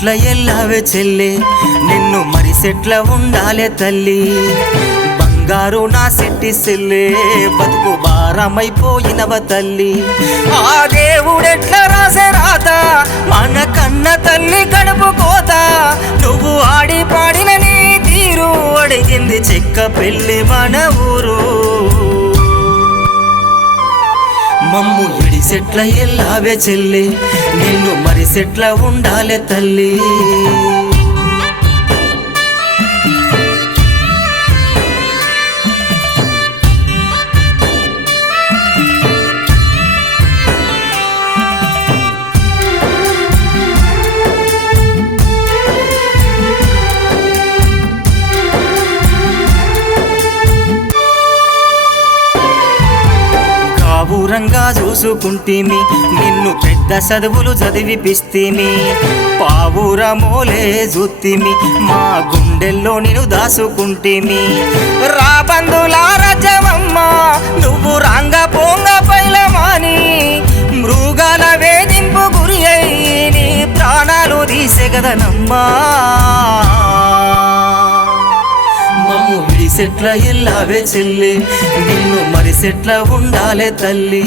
సెట్ల ఎల్లావే చెల్లే నిన్ను మరి సెట్ల ఉండాలే తల్లి బంగారు నా సెట్టి సెల్లే బతుకు భారమైపోయినవ తల్లి ఆ దేవుడెట్ల రాసే రాత మన కన్న తల్లి కడుపు కోత నువ్వు ఆడి పాడిన నీ తీరు అడిగింది చెక్క పెళ్ళి మన ఊరు మమ్ము ఇడి సెట్ల ఎల్లావే చెల్లి నిన్ను మరి సెట్ల ఉండాలే తల్లి ఊరంగా చూసుకుంటేమి నిన్ను పెద్ద చదువులు చదివిపిస్తేమి పావుర మోలే జుత్తిమి మా గుండెల్లో నిన్ను దాసుకుంటేమి రాబందుల రాజ్యమమ్మ నువ్వు రాంగ పోంగ పైలమాని మృగాల వేధింపు గురి అయి నీ ప్రాణాలు తీసెగదనమ్మా మమ్ము విడి సెట్ల ఎల్లావే చెల్లి నిన్ను మరి సెట్ల ఉండాలే తల్లి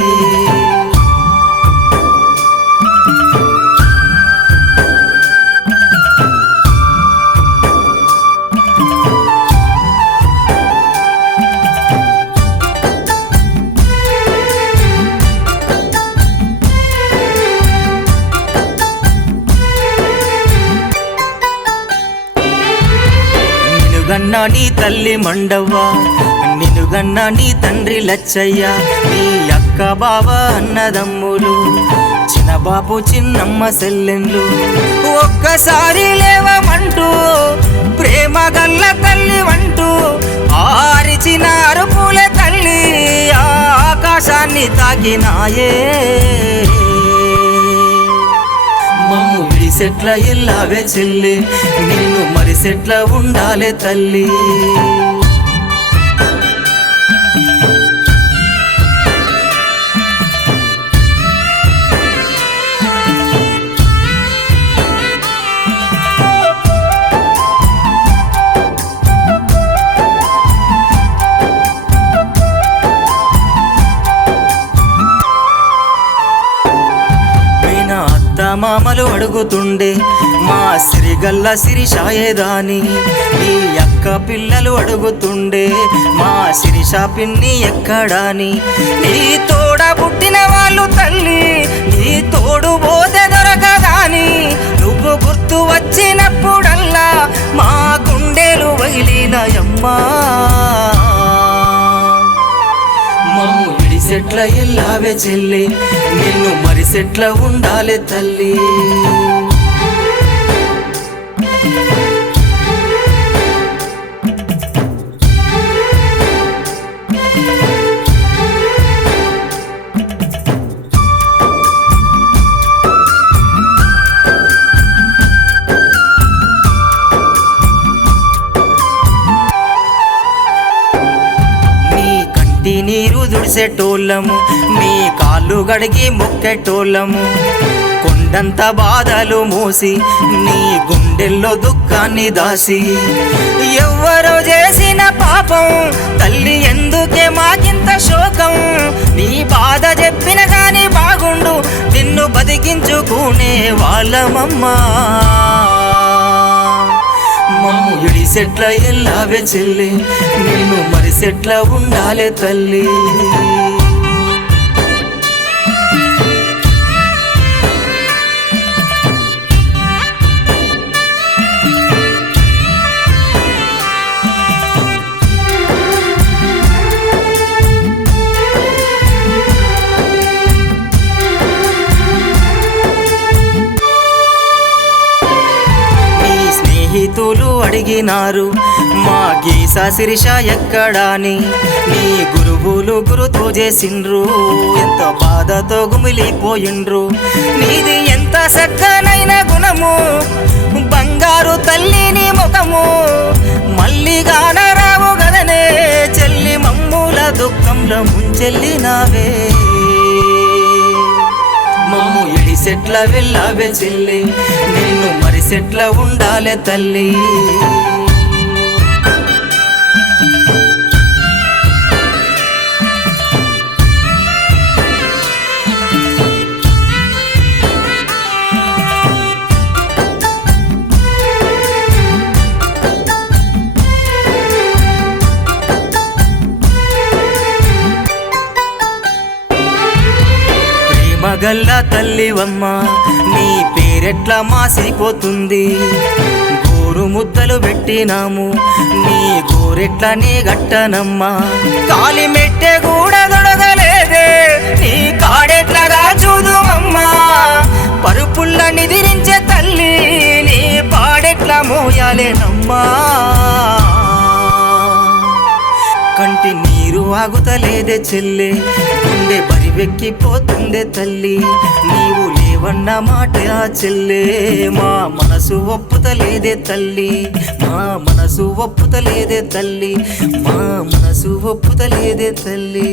నిన్నుగన్నా నీ తల్లి మండవ్వ నిన్నుగన్నా నీ తండ్రి లచ్చయ్య నీ అక్క బావ అన్నదమ్ములు చిన్న బాపు చిన్నమ్మ సెల్లెన్లు ఒక్కసారి లేవమంటూ ప్రేమ గల్ల తల్లి వంటూ ఆరిచిన అరుపుల తల్లి ఆకాశాన్ని తాకినాయే మమ్ము విడి సెట్ల ఎల్లావే చెల్లి నిన్ను మరి సెట్ల ఉండాలే తల్లి మామలు అడుగుతుండే మా సిరిగల్ల సిరిషాయేదాని నీ అక్క పిల్లలు అడుగుతుండే మా సిరిషా పిన్ని ఎక్కడాని నీ తోడ పుట్టిన వాళ్ళు తల్లి నీ తోడు పోతే దొరకదాని నువ్వు గుర్తు వచ్చినప్పుడల్లా మా గుండెలు వగిలినయమ్మా మమ్ము విడి సెట్ల ఎల్లావే చెల్లి నిన్ను మరి సెట్ల ఉండాలే తల్లి నీరు దుడిసేటోళ్ళము నీ కాళ్ళు గడిగి మొక్కేటోళ్ళము కొండంత బాధలు మోసి నీ గుండెల్లో దుఃఖాన్ని దాసి ఎవ్వరో చేసిన పాపం తల్లి ఎందుకే మాకింత శోకం నీ బాధ చెప్పిన గాని బాగుండు నిన్ను బతికించుకునే వాళ్ళమమ్మా మమ్ము ఇడి సెట్ల ఎల్లావే చెల్లి నిన్ను మరి సెట్ల ఉండాలే తల్లి స్నేహితులు అడిగినారు మా గీసా శిరీష ఎక్కడాని నీ గురువులు గురుతో చేసిండ్రు ఎంత బాధతో గుమిలిపోయిండ్రు నీది ఎంత చక్కనైన గుణము బంగారు తల్లి నీ ముఖము మళ్ళీ గానరావు గదనే చెల్లి మమ్ముల దుఃఖంలో ముంచెల్లినావే మమ్ము ఇడి మరిసెట్ల వెళ్ళావే చెల్లి నిన్ను మరిసెట్ల ఉండాలే తల్లి. మగల్లా తల్లివమ్మ నీ పేరెట్లా మాసిపోతుంది. గోరు ముద్దలు పెట్టినాము నీ గోరెట్లనే గట్టనమ్మా. కాలి మెట్టె కూడా దొడగలేదే నీ కాడెట్లగా చూదుమమ్మా. పరుపుల్ల నిదిరించే తల్లి నీ పాడెట్లా మోయాలేనమ్మా. కంటి నీరు ఆగుతలేదే చెల్లె గుండె బరివెక్కిపోతుందే తల్లి. నీవు లేవన్న మాట ఆ చెల్లె మా మనసు ఒప్పుతలేదే తల్లి. మా మనసు ఒప్పుతలేదే తల్లి. మా మనసు ఒప్పుతలేదే తల్లి.